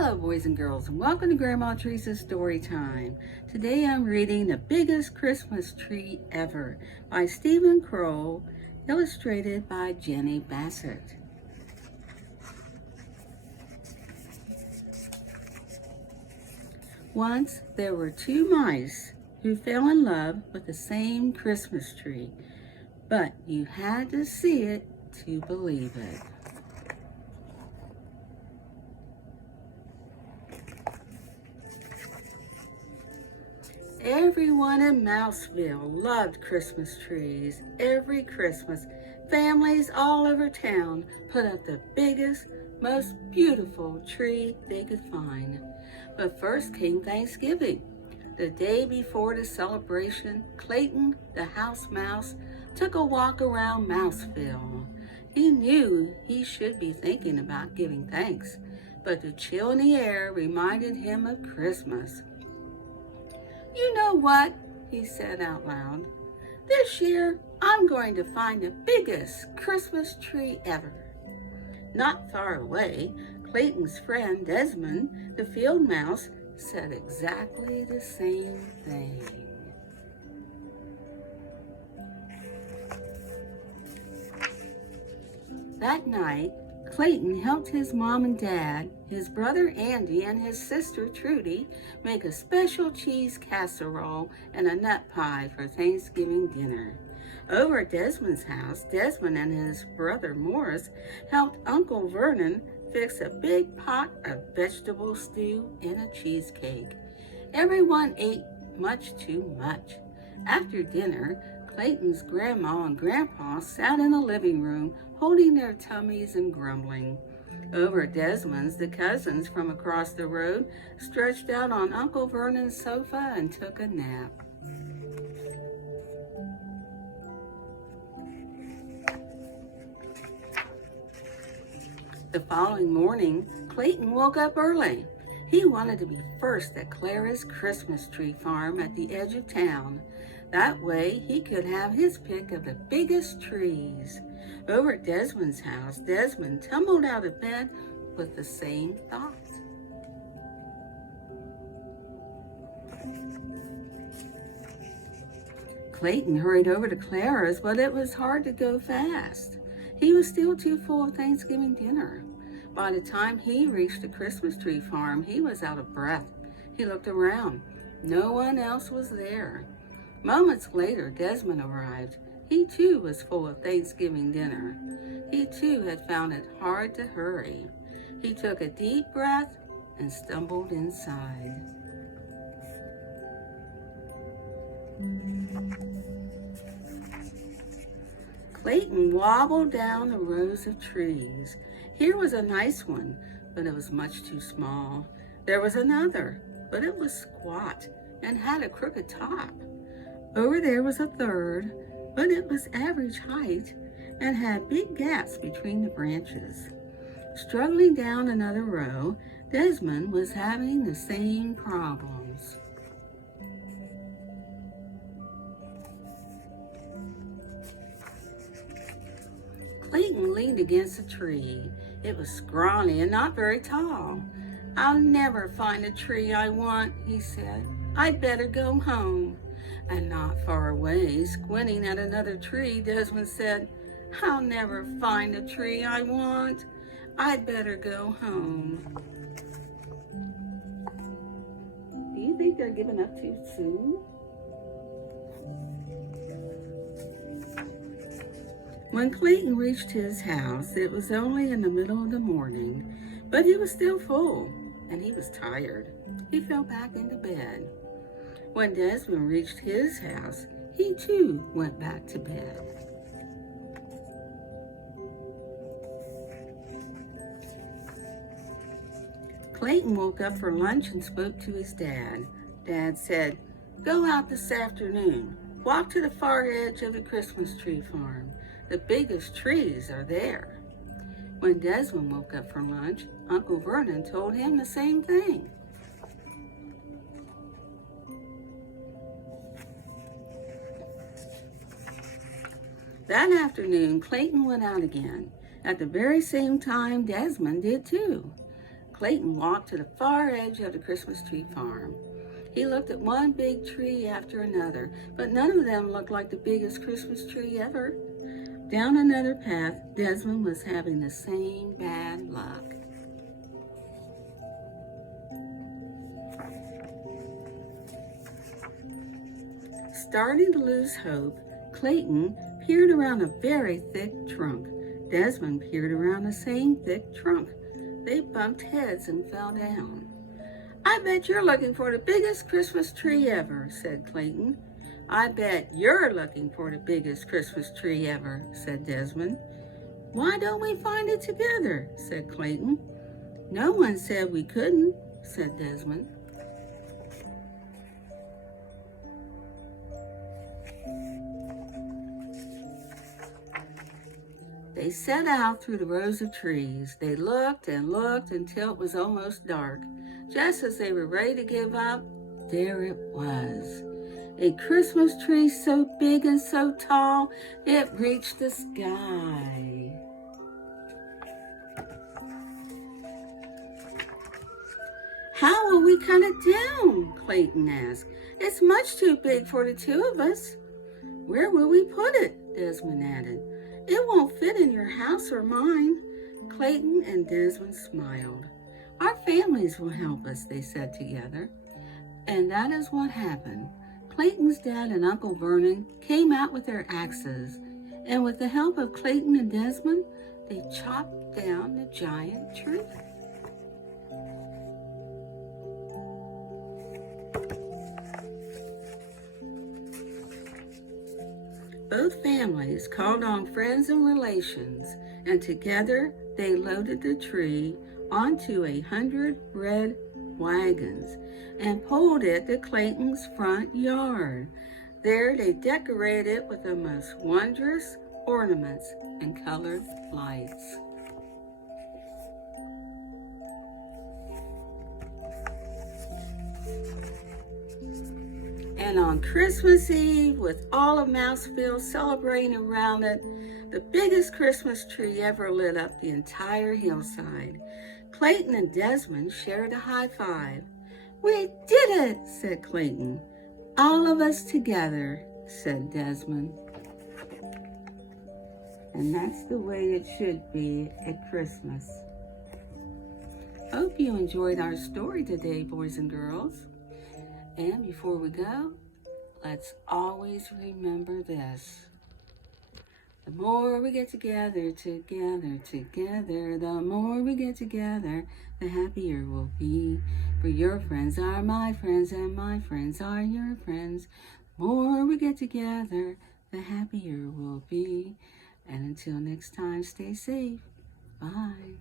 Hello, boys and girls, and welcome to Grandma Teresa's Story Time. Today I'm reading The Biggest Christmas Tree Ever by Stephen Kroll, illustrated by Jenny Bassett. Once there were two mice who fell in love with the same Christmas tree, but you had to see it to believe it. Everyone in Mouseville loved Christmas trees. Every Christmas, families all over town put up the biggest, most beautiful tree they could find. But first came Thanksgiving. The day before the celebration, Clayton, the house mouse, took a walk around Mouseville. He knew he should be thinking about giving thanks, but the chill in the air reminded him of Christmas. "You know what?" he said out loud. "This year, I'm going to find the biggest Christmas tree ever." Not far away, Clayton's friend Desmond, the field mouse, said exactly the same thing. That night, Clayton helped his mom and dad, his brother Andy, and his sister Trudy make a special cheese casserole and a nut pie for Thanksgiving dinner. Over at Desmond's house, Desmond and his brother Morris helped Uncle Vernon fix a big pot of vegetable stew and a cheesecake. Everyone ate much too much. After dinner, Clayton's grandma and grandpa sat in the living room holding their tummies and grumbling. Over at Desmond's, the cousins from across the road stretched out on Uncle Vernon's sofa and took a nap. The following morning, Clayton woke up early. He wanted to be first at Clara's Christmas tree farm at the edge of town. That way, he could have his pick of the biggest trees. Over at Desmond's house, Desmond tumbled out of bed with the same thought. Clayton hurried over to Clara's, but it was hard to go fast. He was still too full of Thanksgiving dinner. By the time he reached the Christmas tree farm, he was out of breath. He looked around. No one else was there. Moments later, Desmond arrived. He too was full of Thanksgiving dinner. He too had found it hard to hurry. He took a deep breath and stumbled inside. Clayton wobbled down the rows of trees. Here was a nice one, but it was much too small. There was another, but it was squat and had a crooked top. Over there was a third, but it was average height and had big gaps between the branches. Struggling down another row, Desmond was having the same problems. Clayton leaned against a tree. It was scrawny and not very tall. "I'll never find a tree I want," he said. "I'd better go home." And not far away, squinting at another tree, Desmond said, "I'll never find a tree I want. I'd better go home." Do you think they're giving up too soon? When Clayton reached his house, it was only in the middle of the morning, but he was still full, and he was tired. He fell back into bed. When Desmond reached his house, he too went back to bed. Clayton woke up for lunch and spoke to his dad. Dad said, "Go out this afternoon. Walk to the far edge of the Christmas tree farm. The biggest trees are there." When Desmond woke up for lunch, Uncle Vernon told him the same thing. That afternoon, Clayton went out again. At the very same time, Desmond did too. Clayton walked to the far edge of the Christmas tree farm. He looked at one big tree after another, but none of them looked like the biggest Christmas tree ever. Down another path, Desmond was having the same bad luck. Starting to lose hope, Clayton peered around a very thick trunk. Desmond peered around the same thick trunk. They bumped heads and fell down. "I bet you're looking for the biggest Christmas tree ever," said Clayton. "I bet you're looking for the biggest Christmas tree ever," said Desmond. "Why don't we find it together?" said Clayton. "No one said we couldn't," said Desmond. They set out through the rows of trees. They looked and looked until it was almost dark. Just as they were ready to give up, there it was. A Christmas tree so big and so tall, it reached the sky. "How will we cut it down?" Clayton asked. "It's much too big for the two of us." "Where will we put it?" Desmond added. "It won't fit in your house or mine." Clayton and Desmond smiled. "Our families will help us," they said together. And that is what happened. Clayton's dad and Uncle Vernon came out with their axes, and with the help of Clayton and Desmond, they chopped down the giant tree. Both families called on friends and relations, and together they loaded the tree onto 100 red wagons and pulled it to Clayton's front yard. There they decorated it with the most wondrous ornaments and colored lights. And on Christmas Eve, with all of Mouseville celebrating around it, the biggest Christmas tree ever lit up the entire hillside. Clayton and Desmond shared a high five. "We did it," said Clayton. "All of us together," said Desmond. And that's the way it should be at Christmas. Hope you enjoyed our story today, boys and girls. And before we go, let's always remember this. The more we get together, the more we get together, the happier we'll be. For your friends are my friends, and my friends are your friends. The more we get together, the happier we'll be. And until next time, stay safe. Bye.